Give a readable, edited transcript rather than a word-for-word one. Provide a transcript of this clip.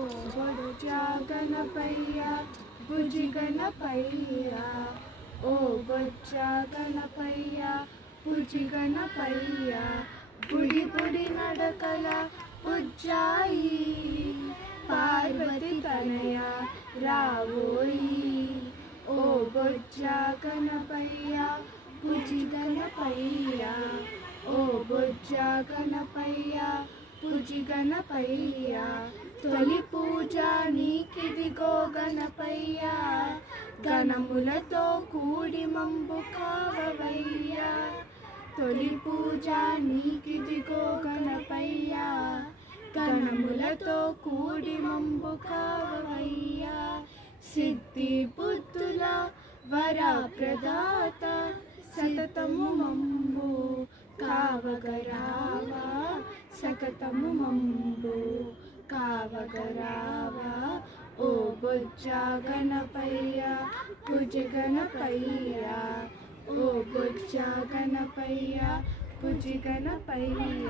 బొజ్జా గణపయ్య బుజ్జి గణపయ్య ఓ బొజ్జా గణపయ్య బుజ్జి గణపయ్య బుడి బుడి నడకల బుజ్జాయి పార్వతి తనయ రావోయి ఓ బొజ్జా గణపయ్య బుజ్జి గణపయ్య ఓ బొజ్జా గణపయ్య బుజ్జి గణపయ్య తొలి పూజ నీకిదిగో గణపయ్య గణములతో కూడి మంబు కావవయ్య తొలి పూజ నీకిదిగో గణపయ్య గణములతో కూడి మంబు కావవయ్య సిద్ధి బుద్ధుల వర ప్రదాత సతతము మంబు కావగరావా సతతము మంబు కావగరావా ఓ బొజ్జా గణపయ్య బుజ్జి గణపయ్య ఓ బొజ్జా గణపయ్య బుజ్జి గణపయ్య.